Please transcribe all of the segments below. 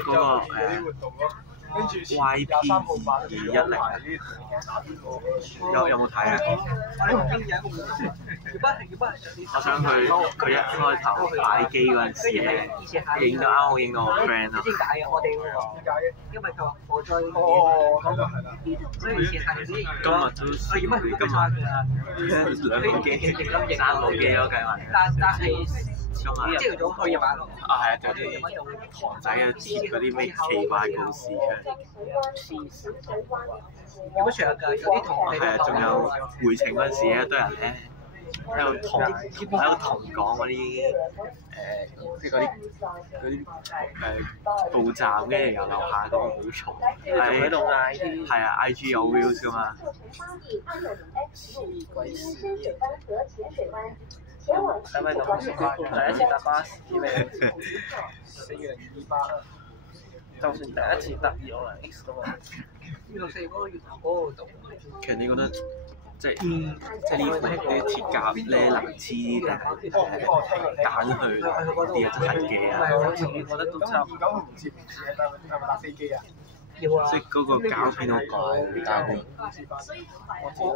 嗰個YP2110有冇睇啊？我想佢一開頭擺機嗰陣時咧，影到啱好影到我 friend 咯。因為佢話我再所以以前係啲今日都2部機、3部機咯計埋。但係今日朝早去夜晚咯。啊係啊，仲有啲堂仔啊貼嗰啲咩奇怪告示出嚟。有乜長㗎？有啲同學係啊，仲有回程嗰陣時咧，一堆人咧喺度同講嗰啲即係嗰啲報站，跟住由樓下嗰個好嘈，喺度嗌啲係啊 IG 有 views 㗎嘛。係咪咁第一次搭巴士咧？428，就算第一次搭260X 都好。264嗰個月頭嗰度。其實你覺得即係呢款啲鐵甲咧能黐定係揀去啲啊真係嘅啊？我自己覺得都差唔多。搭飛機啊？即係嗰個膠片好怪，膠片。我自己覺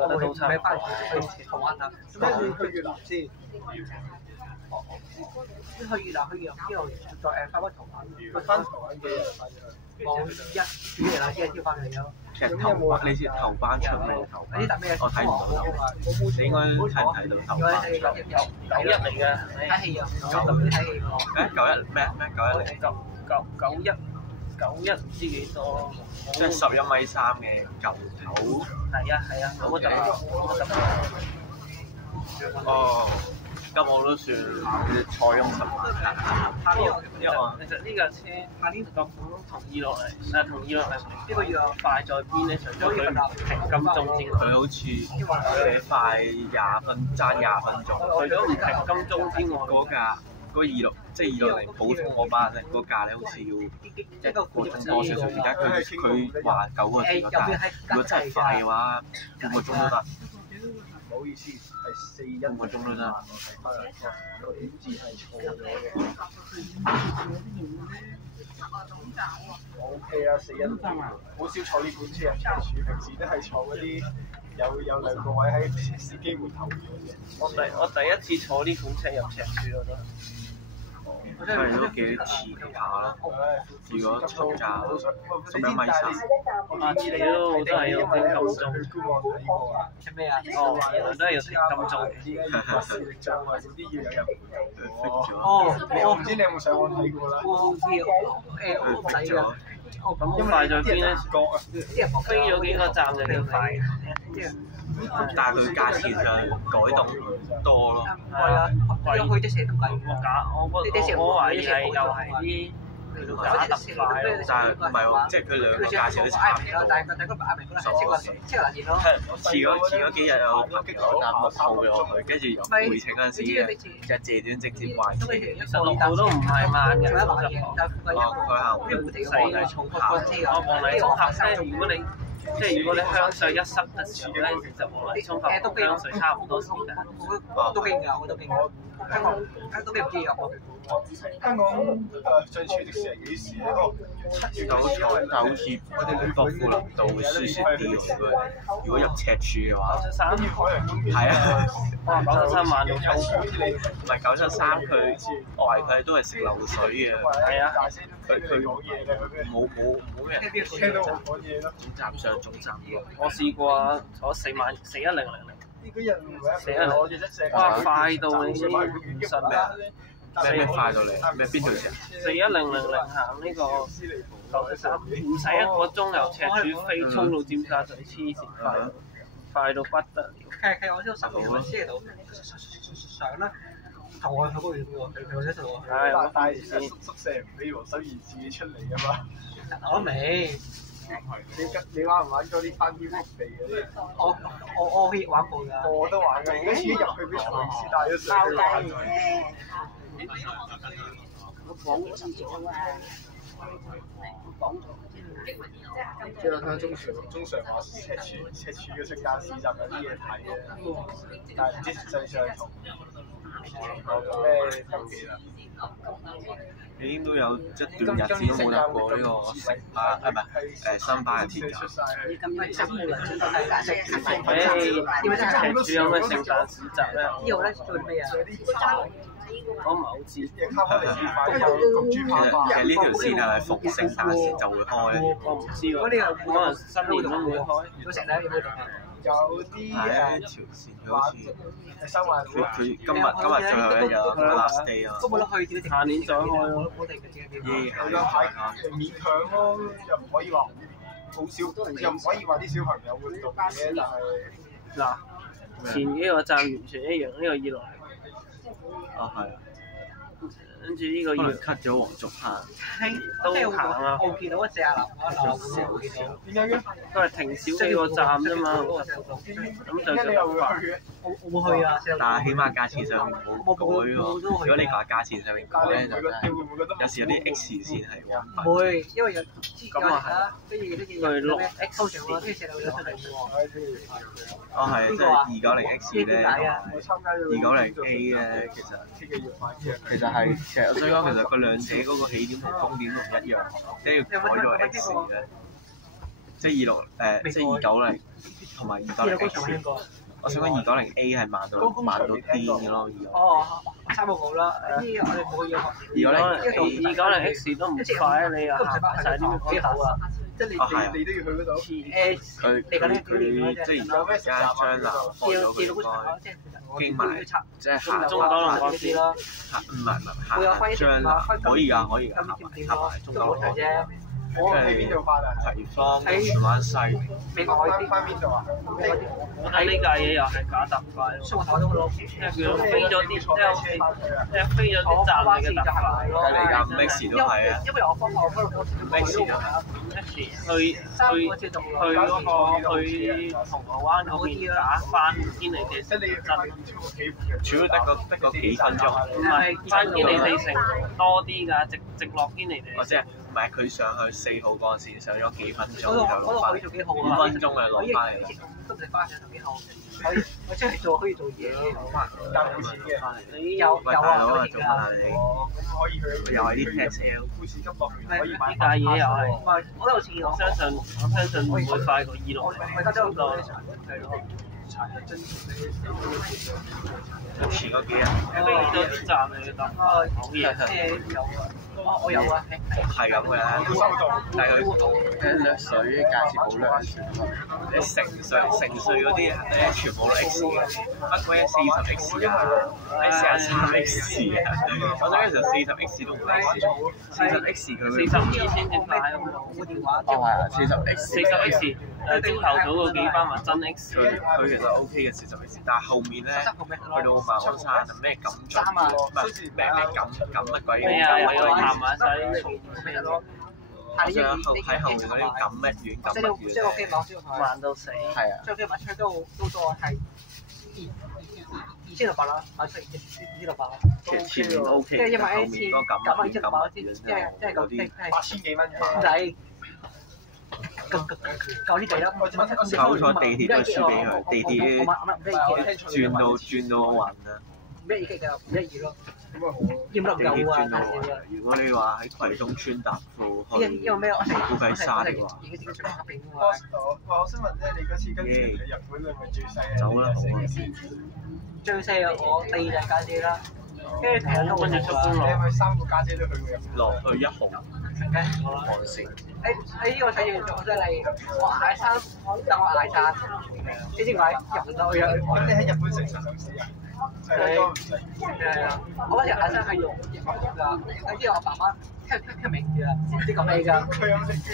得都差唔多。去台灣啊？去越南先。去越南之後再翻返台灣。翻台灣幾日翻咗？我1日啦，1日要翻嚟咯。其實你知頭班出未？頭班我睇唔到。你應該睇唔睇到頭班91嚟嘅。睇戲啊！睇戲喎。91咩91唔知幾多。即係11.3米嘅舊頭。係啊，冇乜特別。哦，咁我都算塞翁失馬。其實呢架車個款同意落嚟，呢個要快在邊咧？除咗佢停金鐘之外，佢好似快爭20分鐘。除咗唔停金鐘之外，嗰260即係260普通嗰班咧，嗰價咧好似要1個鐘多少少。而家佢話9個字個價，如果真係快嘅話，半個鐘都得。唔好意思，係41個鐘都得。我睇翻個點字係錯咗嘅。我 OK 啦，41好少坐呢款車入赤柱，平時都係坐嗰啲有2個位喺司機門後面嘅。我第一次坐呢款車入赤柱我都。佢哋都幾似下咯。如果出價11.3米，下次你都係要停金鐘。聽咩啊？原來都係要停金鐘嘅。視力障礙嗰啲要有人陪。我我唔知你有冇上網睇過啦。我睇㗎。咁快在邊咧？飛咗幾個站就幾快。但係佢價錢上改動多咯。係啊，貴去啲成都貴。我懷疑係又係啲假特快咯。但係唔係喎，即係佢兩個價錢都差唔多。但係嗰個阿明嗰個係7個錢咯。遲嗰幾日有搭6號嘅我去，跟住回程嗰陣時嘅就謝短直接壞。其實6號都唔係慢嘅。佢我望你衝客咧，如果你香水一塞嘅時候咧，其實望你衝客同香水差唔多時間。都勁㗎，我都勁。香港都未唔知啊！香港最遲的時係幾時咧？7月9號，但好似我哋國富林道會舒適啲喎。如果入赤柱嘅話，係啊，973萬到抽，唔係973，佢都係食流水嘅。係啊，佢冇咩人聽到我講嘢咯。總站上總站落。我試過坐41000。呢個人410，哇快到你唔信咩快到你？咩邊條線？41000行呢個973，唔使1個鐘由赤柱飛衝到尖沙咀，黐線快到不得了。係我知道10年我知道上啦，同我去嗰邊喎，佢喺度。係，但係宿舍唔俾喎，所以自己出嚟㗎嘛。我未。你玩唔玩嗰啲翻天覆地嗰啲？我可以玩過㗎。我都玩㗎，而家已經入去俾財師帶咗上去玩咗。即係睇中常話赤柱嘅聖誕市集有啲嘢睇嘅，但係唔知實際上同咩分別啦。已經都有一段日子都冇搭過呢個城巴啊，唔係新巴嘅鐵架。其實有咩聖誕市集咧？呢度咧做啲咩啊？我唔係好知。其實呢條線係咪逢聖誕節就會開咧？我唔知喎。可能新年都會開。有成日有冇同有啲係一條線，佢好似收環佢今日最後一日 last day 啊！都冇得去，下年再開咯。咦，有排勉強咯，又唔可以話好少，又唔可以話啲小朋友活動嘅，但係嗱，前幾個站完全一樣，呢個二來。啊係啊，跟住呢個要可能 cut 咗黃竹坑，都行啊，我見到一隻阿林點解嘅？都係停少幾個站啫嘛，咁就你又會去嘅？我冇去啊，但係起碼價錢上面冇改喎。如果你話價錢上面改咧，就真係你會唔會覺得有時有啲 X 線係揾唔會，因為有咁啊係，佢六 X 收成喎，跟住成日有出嚟嘅喎。哦係，即係290X 咧，我參加咗290A 咧，其實我想講，其實佢兩者嗰個起點同終點都唔一樣，即係要改咗 X 咧，即係290同埋290X。我想講290A 係慢到癲嘅咯，哦，3個好啦，呢我哋冇嘢學。290X 都唔快啊！你啊行曬啲咩好啊？即係你都要去嗰度。佢即係而家將南方咗佢應該經埋，即係下中九龍嗰邊咯。唔係下將南可以㗎，行埋中九龍啫。我喺邊度翻啊？葵芳、荃灣西。美國翻邊度啊？我睇呢架嘢又係假特快咯，因為佢飛咗啲，即係飛咗啲站嚟嘅特快咯。嚟㗎，Max 都係啊。因為我方我嗰度，Max 啊去嗰個去銅鑼灣嗰邊打翻堅尼地城鎮，主要得個幾分鐘。唔係翻堅尼地城多啲㗎，直落堅尼地城。或者唔係佢上去4號幹線上咗幾分鐘就嗰度落翻可以做幾號，5分鐘就落翻嚟啦。都唔使翻上幾號，我出嚟做可以做嘢，但係冇錢嘅。你有喂，大佬啊，啊，做乜啊你？咁可以去。又係啲 TSL。富士急樂園可以買。呢架嘢又係，唔係我都有錢，我相信唔會快過2我6而家都個。係咯。前嗰幾日飛咗啲站嚟嘅，好嘢。有啊，我有啊，係咁嘅啦，但係佢掠水價錢冇掠船咯。你城隧嗰啲咧全部都 X 嘅，不過40X 啊，43X 啊，我想其實40X 都唔係 X，40X 佢42先至快咁。哦係啊，40X 朝頭早嗰幾班咪真 X。佢其實 OK 嘅40X，但係後面咧去到馬鞍山啊咩錦進，唔係咩錦乜鬼咩啊？又要行埋晒。我想喺後面嗰啲錦乜苑慢到死。係啊。最近買車都多係2600啦，買出2600啦。前面 OK，即係因為後面嗰個錦乜苑即係嗰啲8000幾蚊嘅。唔使。夠呢地啦，好彩地鐵都輸俾佢，地鐵轉到暈啊！咩意思㗎？唔一樣咯。咁啊好。要唔得地鐵夠啊！轉到暈。如果你話喺葵涌村搭褲去因為咩？我高溪沙嘅話，我想問啫，你嗰次跟住去日本，你咪最細啊？走啦，好啊！最細啊！我第2日家姐啦，跟住睇跟住出公你係路。咪3個家姐都去過日本？落去1號韓線。喺呢個睇住我真係我嗌山，但我嗌山，你知唔知入唔到去啊？咁你喺日本成熟上市啊？係啊，係啊，我嗰時嗌山係用日文㗎，之後我爸媽聽明㗎，知講咩㗎？佢有食姜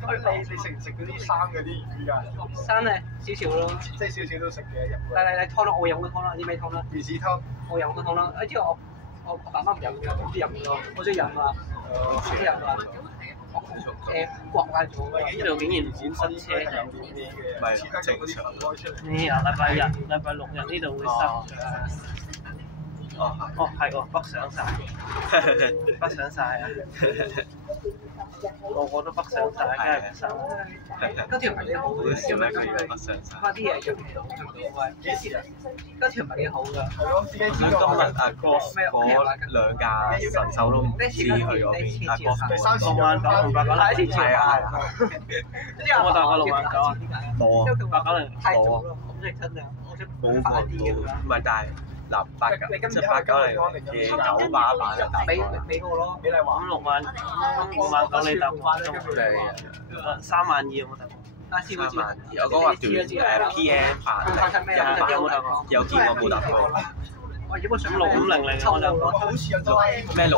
咁你食唔食嗰啲生嗰啲魚㗎？生咧少少咯，即係少少都食嘅日本。嚟湯啦，我飲嗰湯啦，啲咩湯啦？魚子湯。我飲嗰湯啦，之後我爸媽唔飲㗎，唔知飲唔咯，我中意飲啊，中意飲啊。國外做呢度竟然唔塞車，唔係正常。呢啊禮拜6日呢度會塞。哦係喎，北上晒，北上晒啊！個個都北上晒，梗係唔上。嗰條唔係幾好好笑咩？佢而家北上晒。啲嘢用唔到喂。幾時啊？嗰條唔係幾好㗎。係咯，自己知今日道。Golf 嗰兩架神手都唔知去嗰邊。Golf 第三次6萬9同890，第一次係啊係啊。有冇搭過6萬9啊？冇啊890太早咯，好認真啊！我想冇快啲㗎唔係，但係嗱即係890嘅9巴版就搭俾我咯，俾你玩。咁6萬9你搭過都3萬2有冇搭過？ 3萬2，我講話短PM 版1版有見過冇搭過？我如果想6500我就好似有咗咩6500？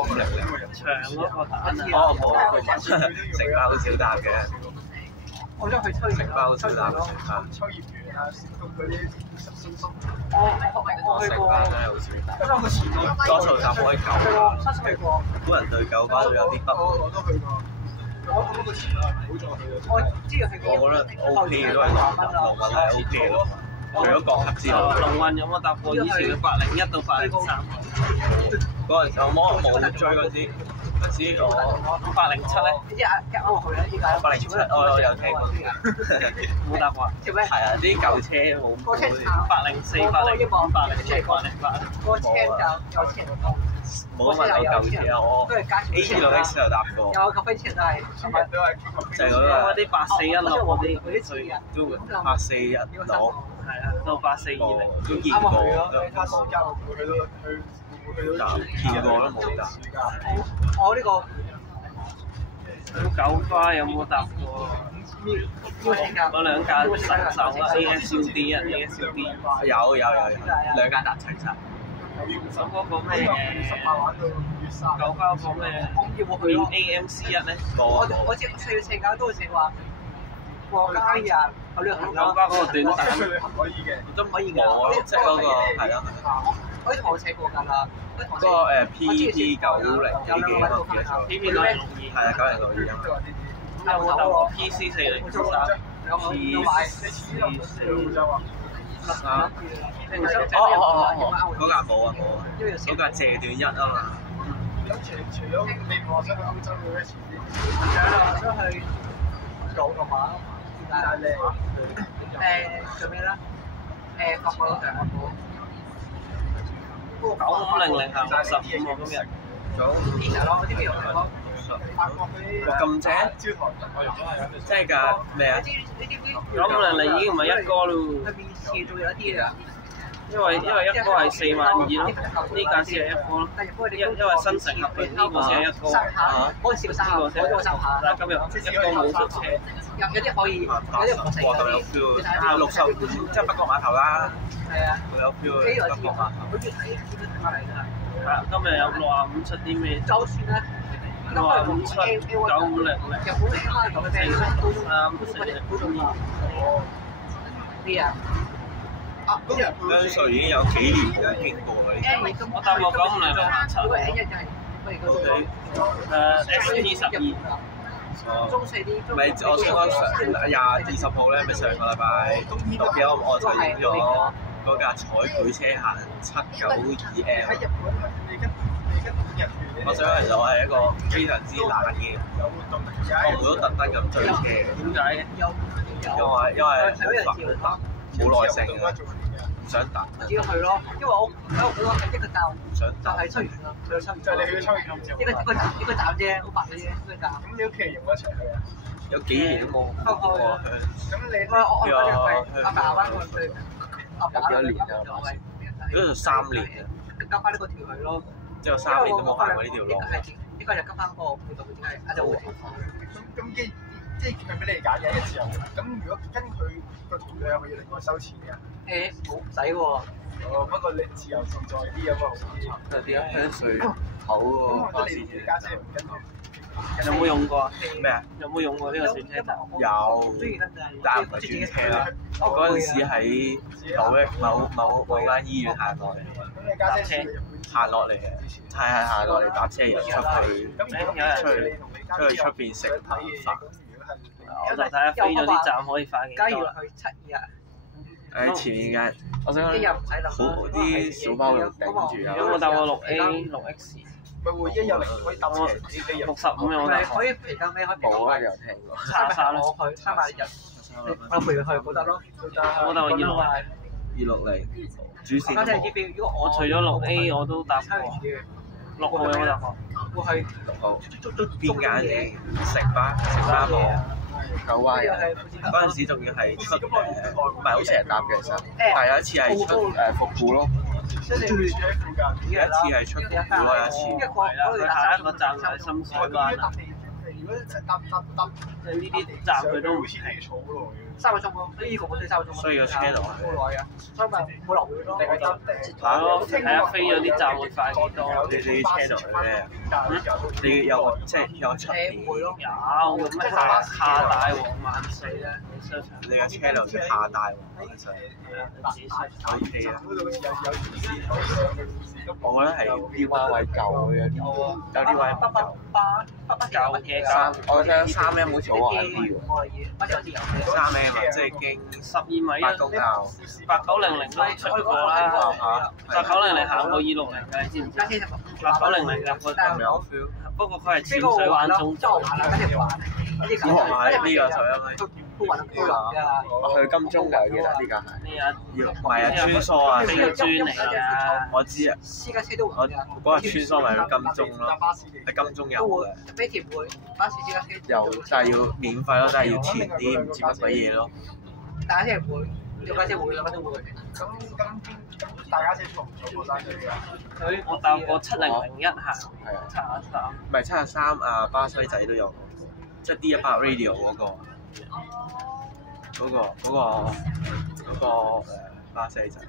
長嗰個蛋啊！哦冇，成包好少搭嘅，我想去吹成包好少搭咯。秋葉原啊，嗰啲新松。我去過，真係好少搭。因為我前個多數搭開9去過，本人對9巴都有啲不滿。我都去過。我嗰個前啊，唔好再去啦。我知道去過。我覺得 OK 嘅都係龍運係 OK 咯，除咗降級之外。龍運有冇搭過以前嘅801到803？嗰陣時我冇追嗰啲，嗰時我807咧？你知啊？啱我去啦，依家。 807我有聽過。冇搭過啊？條咩？係啊，啲舊車冇個車804、805、806、808。個車就有錢人多。冇問到舊車啊，我 A2X 就搭過，有咖啡車都係今日都係就係嗰嗰啲8416嗰啲，都8416，係啊，到8420都見過，都他暑假會唔會去到見過都冇搭。我呢個9巴有冇搭過？嗰兩架神手啊 ，ASUD 啊 ，ASUD 有兩間搭齊晒。咁嗰個咩9巴嗰個咩變 AMC1咧？我知四架都會寫話過家人去旅行9巴嗰個短去彈旅行可以嘅，都唔可以㗎。我即係嗰個係咯，我同我寫過㗎啦。嗰個PP90幾幾啊，PP9062 係啊9062啊。有冇搭過 PC403？PC403。嗰架冇啊，嗰架謝段一啊嘛。咁除咗你話想去歐洲嘅咩前啲？想去做嘅話，意大利做咩咧？法國咯，法國。 9500行65喎今日。pizza 咯，啲咩肉咯？咁正？真係㗎咩啊9500已經唔係一哥咯。佢面試仲有一啲啊。因為一哥係4萬2咯，呢架先係一哥咯。因為新城合併呢個先係一哥。我試過三下，我試過三下。但係今日一哥冇出車。有啲可以，有啲唔成。哇，咁有 feel 啊！65即係北角碼頭啦。係啊。好有 feel 啊！北角碼頭。好似睇翻嚟㗎。係啊，今日有65出啲咩？就算咧。 65出9500。日本啱啱咁嘅咩？啲啊！啊，跟住已經有幾年啦，經過啦已經。我搭過9500就嗰個 N 1就係我哋嗰個 SP12。中四啲。唔係，我想講20號咧，咪上個禮拜6幾我就影咗嗰架彩繪車行792M。喺日本，你跟日元。我想其實我係一個非常之懶嘅人，我唔會特登咁追車嘅。點解嘅？因為好煩，冇耐性嘅，唔想等。我自己去咯，因為我喺我嗰個係一個站，唔想就係秋葉啦，去到秋葉。就係你去咗秋葉咁就。一個站啫，好快嘅啫，一個站。咁你屋企人用一齊去啊？有幾年都冇去過。咁你我阿爸翻過去，阿爸有幾多年啊？嗰度3年啊。交翻呢個條去咯。之後3年都冇行過呢條路。呢個就急翻個配套點解？就會咁即係佢俾你揀嘅一個自由。咁如果跟佢個途咧，係咪要另外收錢㗎？冇唔使喎。不過你自由自在啲咁啊，好啲。有啲啊，香水好喎。咁你家姐唔跟佢。有冇用過啊？咩啊？有冇用過呢個轉車站？有，但係唔係轉車啦。嗰陣時喺某間醫院行落嚟，行落嚟嘅，係行落嚟搭車然後出去出邊食飯。我就睇下飛咗啲站可以快幾多。假如去7日，誒前面嘅，我想一日唔使諗好啲小包肉頂住有冇搭過6A、6X？咪會一有零可以搭斜啲65有冇搭過？可以皮夾咩？可以皮冇啊，夾有聽過。叉沙咯，我去300日，我陪佢去嗰得咯。我搭過260主線。家姐知唔知？如果我除咗6A 我都搭過，6號有冇搭過？會係好邊間嘅？城巴冇。九灣嗰陣時仲要係出唔係好成日搭嘅其實，但係有一次係出復古咯，即係你住喺附近。有一次係出復古咯，有一次。係啦，佢下一個站就係深水灣啦。如果搭，即係呢啲站佢都唔好似你坐好耐嘅。 3個鐘咯，呢個我對3個鐘。所以個 channel 好耐啊，所以咪冇留會咯。係咯，睇下飛咗啲站會快幾多。你啲 channel 係咩？你有即係有出片？有咩下大王萬歲咧？你個 channel 叫下大王萬歲。OK 啊。我覺得係啲彎位舊，有啲位唔夠。舊嘅三，我想3M 好似好玩啲喎。3M 啊，即係經12米8公里。8900都出過啦，8900行過260嘅，你知唔知？8900入過咁樣 feel，不過佢係淺水灣中站。小學買呢個11米。我去金鐘㗎，記得呢個係。唔係啊，穿梭啊，飛個磚嚟㗎。我知啊。我嗰日穿梭咪去金鐘咯，喺金鐘有嘅。有，但係要免費咯，但係要填啲唔知乜鬼嘢咯。大家姐會，大家姐會，大家都會。咁大家姐坐唔坐過山車㗎？我搭過7001行，係啊。73。唔係73啊，巴西仔都有，即係 D100 Radio 嗰個巴西仔。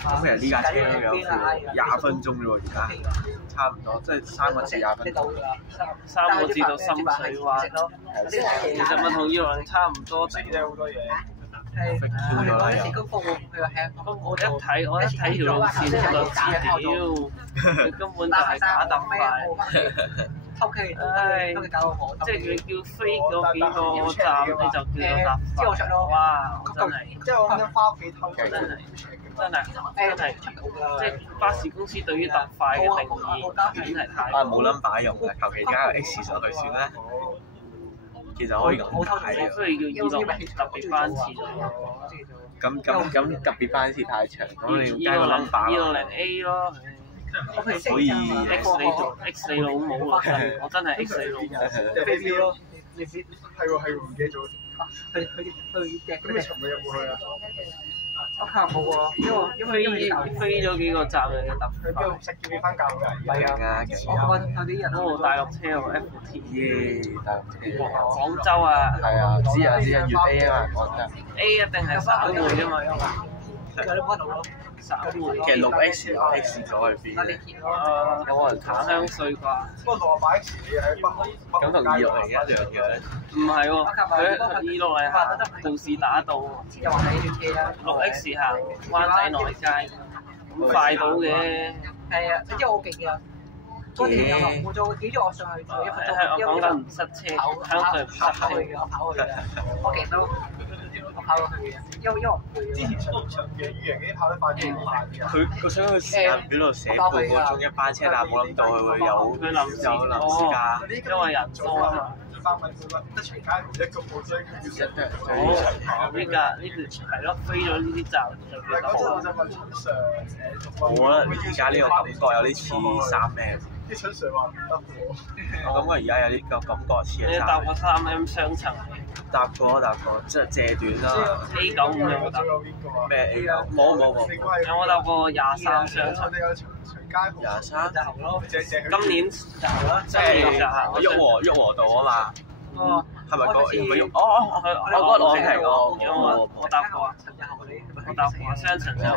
咁其實呢架車都有20分鐘啫喎，而家差唔多，即係3個字20分鐘。 3個字到深水灣。其實咪同260差唔多。真係好多嘢。我一睇條路線就知屌，佢根本就係假搭快。唉，即係佢叫飛嗰幾個站，你就叫佢搭快。哇！真係，即係我諗翻屋企偷嘅。真係，即係巴士公司對於特快嘅定義真係太冇 number 用嘅，求其加個 X 上去算啦。其實可以咁睇嘅。所以叫260特別班次咯。咁特別班次太長，咁你要加個 number。260A 咯。所以 X 你老母啊！我真係 X 你老母。飛標咯，係喎，唔記得咗。咁你尋日有冇去啊？我琴日冇喎，因為飛咗幾個站嚟嘅特去邊度食叫你翻教㗎？係啊，我有啲人都大陸車喎 FT。耶！大陸車。廣州啊。係啊，知啊，粵 A 啊嘛，廣州。A 一定係省會啫嘛，因為。有啲乜路咯？其實6X 有 X 咗去邊？有冇人檀香水啩？不過600 X 你喺北咁同260一樣嘅。唔係喎，佢260行道士打道，6X 行灣仔內街，咁快到嘅。係啊，因為我勁嘅。嗰條有冇咗？點知我上去做1分鐘？我講緊唔塞車，香水唔塞車。我跑去嘅，我勁到。我跑過去嘅，因為我唔會。之前出嘅200跑得快啲好快啲啊！佢想去時間表度寫半個鐘一班車，但係冇諗到佢會有臨時加，因為人多啊嘛。200蚊一程街唔一個報章叫1日。好，呢條係咯，飛咗呢啲站就叫得好。我就問陳 Sir，我覺得而家呢個感覺有啲似3M。啲陳 Sir 話唔得喎。我感覺而家有啲個感覺似你搭過3M 雙層？搭過，即係借短啦。A95有冇搭？咩 A 啊？冇。有冇搭過23雙層？23今年就啦，即係旭和道啊嘛。哦。係咪個？係咪旭？我覺得我平我搭過啊。我搭過雙層就。我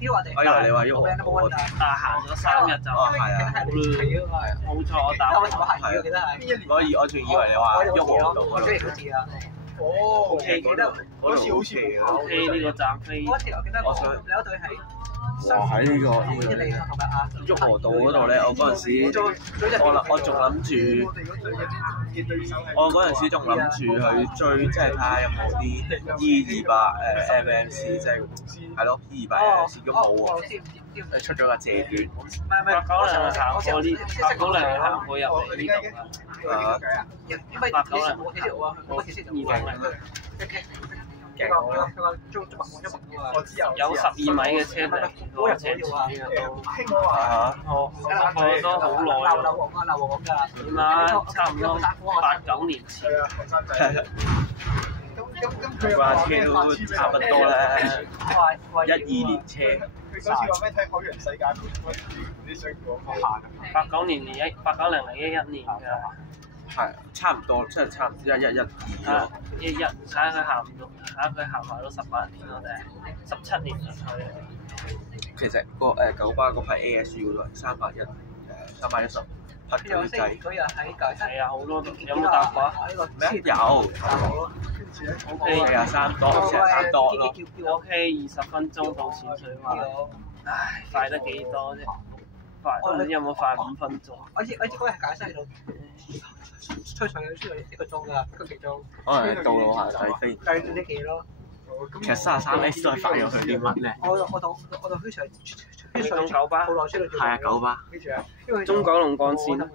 以為你話旭和道，但係行咗3日就冇錯，我搭過。我仲以為你話旭和道。哦，記得嗰次好似OK 呢個站飛。嗰次我記得我有一隊係哇！喺呢個旭龢道嗰度咧，我嗰陣時我仲諗住，我嗰陣時仲諗住去追，即係睇下有冇啲 E200 MMC， 即係咯 E200 MMC 都冇喎。出咗個謝短，890行過呢，890行過入嚟呢度啊，890有12米嘅車嚟，我車前嘅都，我都好耐，點啊？差唔多8、9年前，話車都差不多啦，12年車。佢嗰次話咩睇海洋世界盃啲水果行89年890零11年㗎。係差唔多，真係差唔多1112咯。11睇下佢行唔到，睇下佢行埋到18年咯，定係17年就佢。其實個九巴嗰批 ASU 嗰度係310，310拍緊計。係啊，好多都有冇搭過啊？咩？有。OK 啊，3多，成3多咯。OK 20分鐘到淺水灣。唉，快得幾多啫？快，有冇快5分鐘？我知嗰日解釋喺度，吹水1個鐘㗎，1個幾鐘。可能道路行駛飛。計咗啲幾咯？其實33X 都係快咗佢啲乜咧？我同虛長，你講九巴？好耐出嚟做。係啊，九巴。中九龍幹線。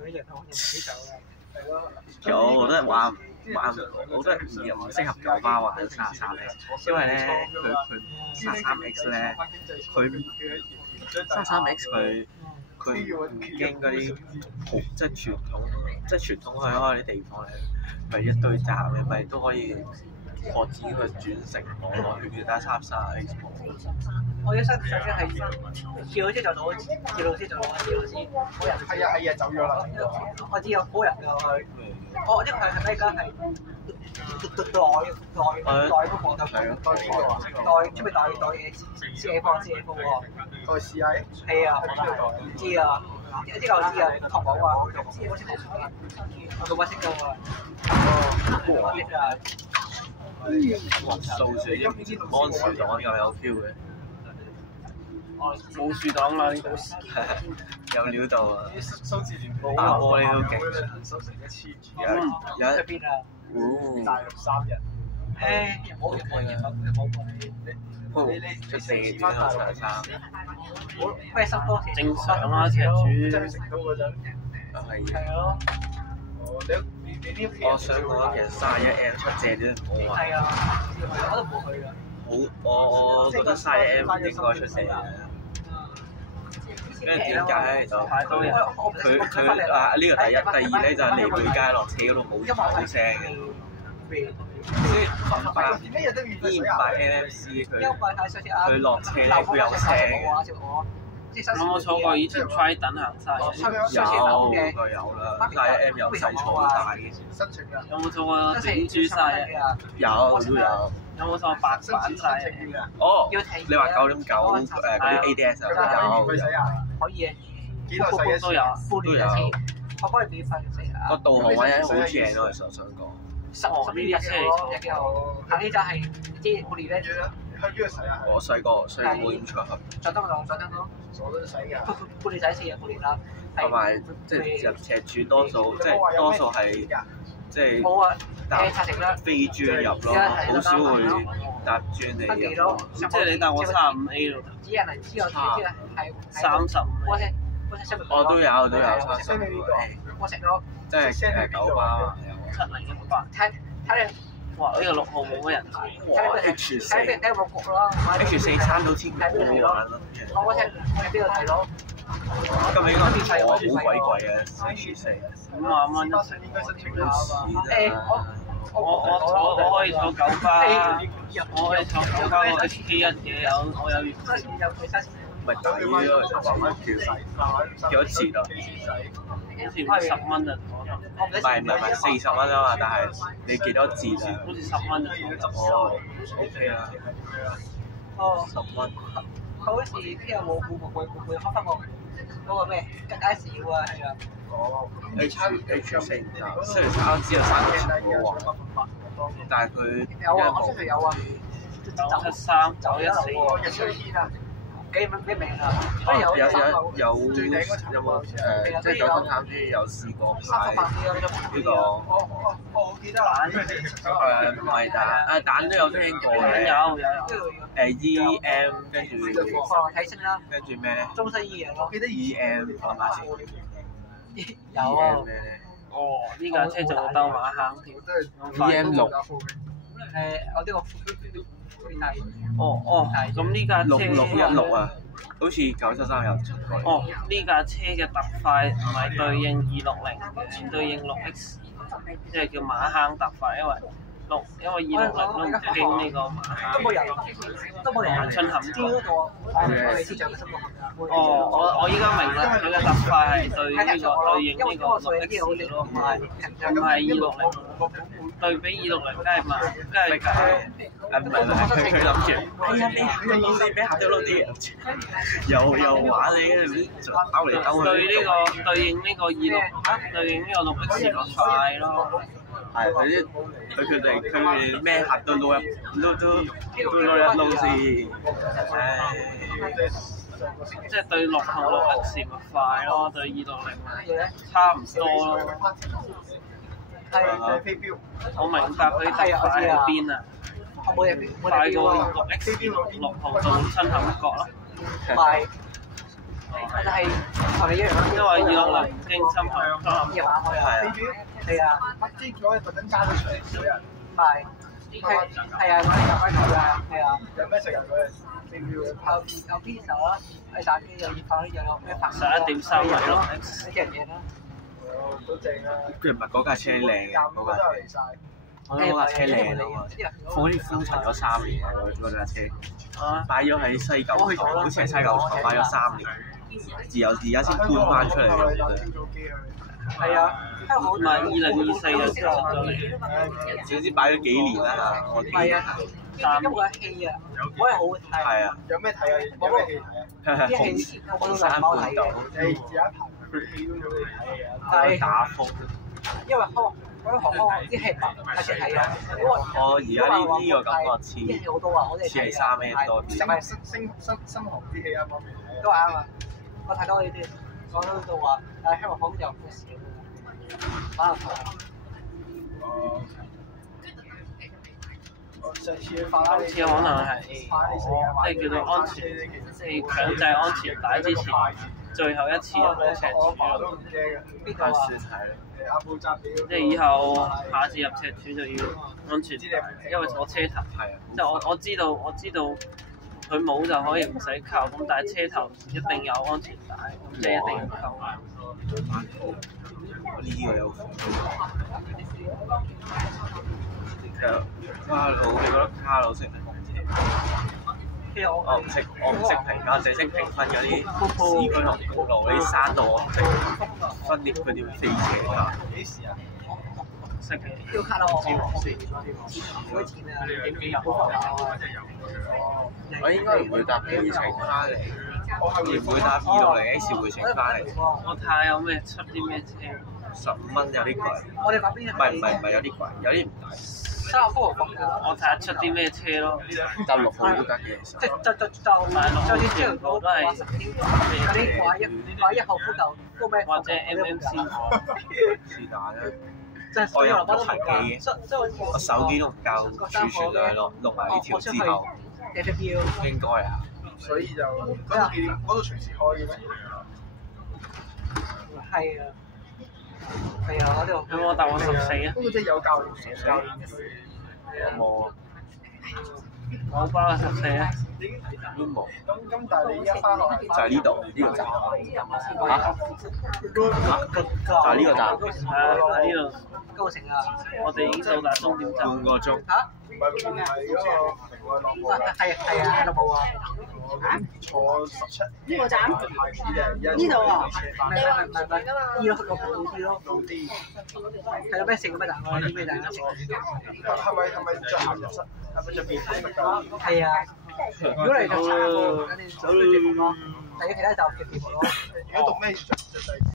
其實我覺得玩，我覺得唔適合九巴玩33X，因為咧佢33X 咧，33X 佢唔經嗰啲即係傳統去開啲地方咧，咪一堆站嘅，咪都可以擴展佢轉成網絡圈，但係33X 冇。我嘅新手機係叫車就到，叫車就到，叫先冇人。係啊，走咗啦。我知有好人㗎佢。哦，因為係咩㗎？係代嗰個就係代邊個啊？代出面代CA方喎。代 CA？係啊，唔知啊，呢個我知啊，淘寶啊，我識淘寶啊，我做乜識㗎嘛？我識啊。數字一安士黨又有 feel 嘅。冇樹黨啦，呢度有料到啊！數字連打波你都勁，收成1000，有喺邊啊？大陸3日。誒，冇出4點啊長衫，咩收多錢？正常啦，赤柱。真係成都嗰陣。係咯。哦，你呢？我想講其實31M 出謝短唔好玩。係啊，我都冇去㗎。我覺得31M 應該出謝嘅。因為點解咧就佢啊呢個第一，第二咧就係離貝街落車嗰度冇聲嘅。即係200 NMC 佢落車咧佢有聲嘅。有冇坐過以前 Try 等行山？有啦，31M 有細坐好大嘅。有冇坐過整珠晒？有都有。有冇坐白板晒？哦，你話9.9嗰啲 ADS 有。可以啊，幾耐洗一次？都有。我幫你免費洗啊。個導航位好正咯，我想講。10呢啲車嚟之後，行呢就係即係我哋咧。去邊度洗啊？我細個冇點出去。佐敦咯。佐敦洗㗎。半年洗一次啊，半年啦。同埋即係入赤柱多數係即係搭飛磚入咯，好少會搭磚嚟入。即係你搭我35A 咯。35。我都有35A。即係九巴啊。7018。睇你。哇！呢個6號冇乜人睇。哇 H4 餐到天好玩咯。我喺邊度睇咯？今日應該坐好鬼貴啊！H4 5萬蚊一程，我可以坐九巴，我可以坐九巴個 HK1 嘅，我有月費。咪抵咯，10蚊票，幾多折啊？好似10蚊啊！唔係40蚊啊嘛，但係你幾多折啊？好似10蚊啊！哦 ，OK 啦。哦。10蚊。好似之後會開翻嗰個咩更加少啊，係啊。哦。H4 雖然啱知道3年冇喎，但係佢有啊，我出嚟有啊。973、914。幾咩名啊？有有冇即係九分探豬有試過派呢個我記得啦。唔係蛋蛋都有聽過嘅。有。EM 跟住睇清啦。跟住咩咧？中西醫嘢咯。記得 EM 諗下先。有啊。咩咧？哦，呢架車仲有兜馬坑添。EM6。我呢個咁呢架車6616啊，好似973有出過。哦，呢架車嘅特快唔係對應260嘅，對應6X，即係叫馬坑特快，因為260都唔經呢個馬坑。都冇人春坎角。我哋司長嘅心目我依家明啦，佢嘅特快係對應呢個6X咯，唔係260。對比260，梗係慢，梗係唔係佢諗住，哎呀你俾下咗攞啲，又玩你，兜嚟兜去。對應呢個6X 特快咯。係佢哋咩客都撈一撈先，即係對6同6X 咪快咯，對260差唔多咯。我明白佢特快喺邊啊，快過6X 6號到春坎角咯。係，但係同你一樣啦。因為260唔經春坎角。係啊，即係嗰日特登加咗場少人。係啊，我哋入翻頭㗎，係啊。有咩食啊嗰日？有 pizza 啦，打機有熱飯，又有咩飯11.3米咯。呢樣嘢啦。都正啊！佢唔係嗰架車靚嘅，嗰架車。我覺得嗰架車靚啊嘛，好似封塵咗3年嗰架車，擺咗喺西九，好似係西九廠擺咗3年，而家先搬翻出嚟嘅。係啊，唔係2024就出咗嚟，總之擺咗幾年啦我係啊，因為戲啊，嗰日好睇。係啊。有咩睇啊？有咩戲睇啊？啲戲我都山半島。有一排戲都冇睇啊。係打風。因為嗰啲航空啲戲係似係啊。我而家呢個感覺似啲戲好多啊，我哋似係3M多啲。就係新航啲戲啱啱未睇。都啱啊！我睇到呢啲，講到話，但係香港就好少。可能上次去法拉利，今次可能係即係叫做安全，即係強制安全帶之前最後一次入赤柱都唔驚嘅，算係。阿布扎比。即係以後下次入赤柱就要安全帶，因為坐車頭。係啊。即係我知道佢冇就可以唔使扣，咁但係車頭一定有安全帶，咁即係一定要扣。呢個有卡路，你覺得卡路識唔識控車？我唔識評價，淨係識評分嗰啲市區同公路嗰啲山道，我唔識分裂佢點飛車㗎。幾時啊？識嘅。要卡咯，我應該唔會搭回程翻嚟，唔會搭260X回程翻嚟。我睇下有咩出啲咩車。15蚊有啲貴。我哋嗰邊唔係有啲貴，有啲唔抵。我睇下出啲咩車咯。搭6號都得嘅。即係就算朝頭早都係嗰啲掛一號風球都咩？或者 MMC。是但啦。我又唔得機嘅，我手機都唔夠儲存量咯，錄埋呢條之後，應該啊。所以就嗰度隨時開嘅咩？係啊，我呢度。有冇搭過14啊？不過即係有教練冇啊。我包啊14啊。都冇。咁但係你依家翻落嚟就係呢度呢個站。就係呢個站。係啊，喺呢度。高城啊！我哋已經到達終點站。半個鐘。嚇？唔係嗰個落幕啦。係啊，喺度冇啊。坐17。呢個站？呢度啊？唔係，266路啲咯。老啲。係有咩食嘅咩站啊？啲咩站啊？係咪着行入室？係咪着便服㗎？係啊。如果你就差過，咁你走去地服咯。第一其他就嘅地服咯。如果讀咩着